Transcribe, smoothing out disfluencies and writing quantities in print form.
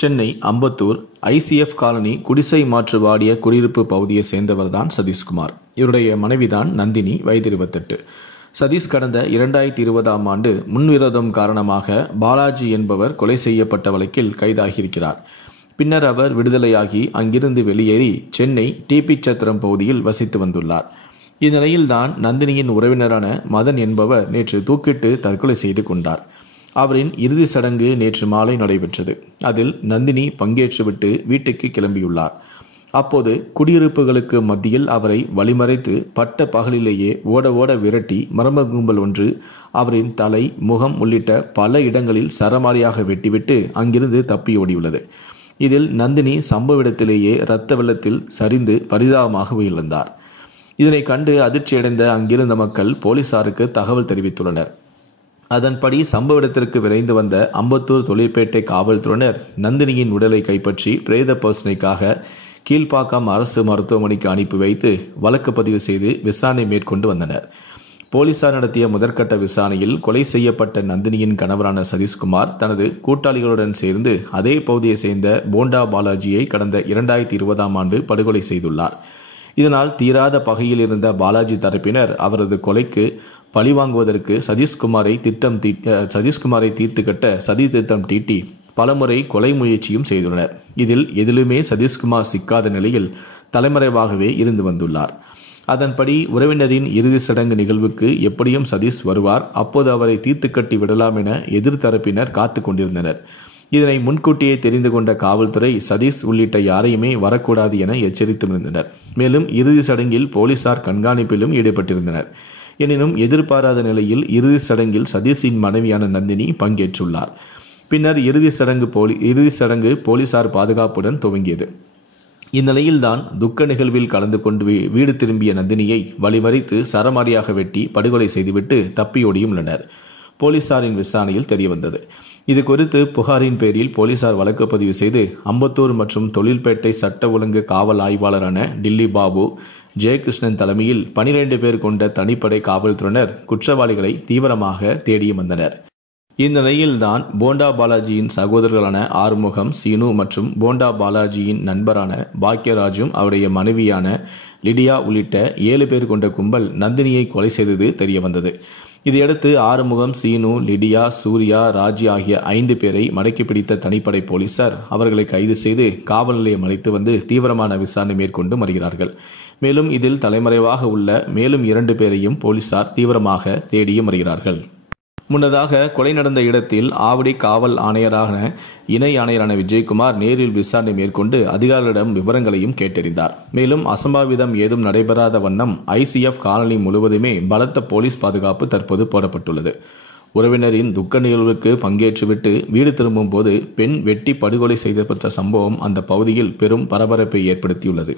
Chennai Ambattur ICF colony குடிசை மாற்று வாரிய குடியிருப்பு பகுதியை சேர்ந்தவர்தான் சதீஷ்குமார். இவருடைய மனைவிதான் நந்தினி, வயது 28. சதீஷ் கடந்த 2020ஆம் ஆண்டு முன்விரோதம் காரணமாக பாலாஜி என்பவர் கொலை செய்யப்பட்ட வழக்கில் கைதாகியிருக்கிறார். பின்னர் அவர் விடுதலையாகி அங்கிருந்து வெளியேறி சென்னை டிபி சத்திரம் பகுதியில் வசித்து வந்துள்ளார். இந்நிலையில்தான் நந்தினியின் உறவினரான மதன் என்பவர் நேற்று தூக்கிட்டு தற்கொலை செய்து கொண்டார். அவரின் இறுதி சடங்கு நேற்று மாலை நடைபெற்றது. அதில் நந்தினி பங்கேற்றுவிட்டு வீட்டுக்கு கிளம்பியுள்ளார். அப்போது குடியிருப்புகளுக்கு மத்தியில் அவரை வழிமறைத்து பட்ட பகலிலேயே ஓட விரட்டி மர்ம கும்பல் ஒன்று அவரின் தலை, முகம் உள்ளிட்ட பல இடங்களில் சரமாரியாக வெட்டிவிட்டு அங்கிருந்து தப்பியோடியுள்ளது. இதில் நந்தினி சம்பவ இடத்திலேயே இரத்த வெள்ளத்தில் சரிந்து பரிதாபமாக உயிரிழந்தார். இதனை கண்டு அதிர்ச்சியடைந்த அங்கிருந்த மக்கள் போலீசாருக்கு தகவல் தெரிவித்துள்ளனர். அதன்படி சம்பவ இடத்திற்கு விரைந்து வந்த அம்பத்தூர் தொழிற்பேட்டை காவல்துறையினர் நந்தினியின் உடலை கைப்பற்றி பிரேத பரிசோதனைக்காக கீழ்ப்பாக்கம் அரசு மருத்துவமனைக்கு அனுப்பி வைத்து வழக்கு பதிவு செய்து விசாரணை மேற்கொண்டு வந்தனர். போலீசார் நடத்திய முதற்கட்ட விசாரணையில் கொலை செய்யப்பட்ட நந்தினியின் கணவரான சதீஷ்குமார் தனது கூட்டாளிகளுடன் சேர்ந்து அதே பகுதியை சேர்ந்த போண்டா பாலாஜியை கடந்த 2020ஆம் ஆண்டு படுகொலை செய்துள்ளார். இதனால் தீராத பகையில் இருந்த பாலாஜி தரப்பினர் அவரது கொலைக்கு பழிவாங்குவதற்கு சதீஷ்குமாரை தீர்த்து கட்ட சதி திட்டம் தீட்டி பலமுறை கொலை முயற்சியும் செய்துள்ளனர். இதில் எதிலுமே சதீஷ்குமார் சிக்காத நிலையில் தலைமறைவாகவே இருந்து வந்துள்ளார். அதன்படி உறவினரின் இறுதி சடங்கு நிகழ்வுக்கு எப்படியும் சதீஷ் வருவார், அப்போது அவரை தீர்த்து கட்டி விடலாம் என எதிர்த்தரப்பினர் காத்து கொண்டிருந்தனர். இதனை முன்கூட்டியே தெரிந்து கொண்ட காவல்துறை சதீஷ் உள்ளிட்ட யாரையுமே வரக்கூடாது என எச்சரித்திருந்தனர். மேலும் இறுதி சடங்கில் போலீசார் கண்காணிப்பிலும் ஈடுபட்டிருந்தனர். எனினும் எதிர்பாராத நிலையில் இறுதி சடங்கில் சதீஷின் மனைவியான நந்தினி பங்கேற்றுள்ளார். பின்னர் இறுதி சடங்கு போலீசார் பாதுகாப்புடன் துவங்கியது. இந்நிலையில்தான் துக்க நிகழ்வில் கலந்து கொண்டு வீடு திரும்பிய நந்தினியை வழிமறித்து சரமாரியாக வெட்டி படுகொலை செய்துவிட்டு தப்பியோடியும் உள்ளனர். போலீசாரின் விசாரணையில் தெரியவந்தது. இது குறித்து புகாரின் பேரில் போலீசார் வழக்கு பதிவு செய்து அம்பத்தூர் மற்றும் தொழில்பேட்டை சட்ட ஒழுங்கு காவல் ஆய்வாளரான டில்லி பாபு ஜெயகிருஷ்ணன் தலைமையில் 12 பேர் கொண்ட தனிப்படை காவல்துறையினர் குற்றவாளிகளை தீவிரமாக தேடி வந்தனர். இந்நிலையில்தான் போண்டா பாலாஜியின் சகோதரர்களான ஆறுமுகம், சீனு மற்றும் போண்டா பாலாஜியின் நண்பரான பாக்கியராஜும் அவருடைய மனைவியான லிடியா உள்ளிட்ட 7 பேர் கொண்ட கும்பல் நந்தினியை கொலை செய்தது தெரியவந்தது. இதையடுத்து ஆறுமுகம், சீனு, லிடியா, சூர்யா, ராஜி ஆகிய 5 பேரை மடக்கி பிடித்த தனிப்படை போலீசார் அவர்களை கைது செய்து காவல் நிலையம் அழைத்து வந்து தீவிரமான விசாரணை மேற்கொண்டு வருகிறார்கள். மேலும் இதில் தலைமறைவாக உள்ள மேலும் 2 பேரையும் போலீசார் தீவிரமாக தேடியும் வருகிறார்கள். முன்னதாக கொலை நடந்த இடத்தில் ஆவடி காவல் ஆணையரான இணை ஆணையரான விஜயகுமார் நேரில் விசாரணை மேற்கொண்டு அதிகாரிகளிடம் விவரங்களையும் கேட்டறிந்தார். மேலும் அசம்பாவிதம் ஏதும் நடைபெறாத வண்ணம் ICF காலனி முழுவதுமே பலத்த போலீஸ் பாதுகாப்பு தற்போது போடப்பட்டுள்ளது. உறவினரின் துக்க நிகழ்வுக்கு பங்கேற்றுவிட்டு வீடு திரும்பும் போது பெண் வெட்டி படுகொலை செய்யப்பட்ட சம்பவம் அந்த பகுதியில் பெரும் பரபரப்பை ஏற்படுத்தியுள்ளது.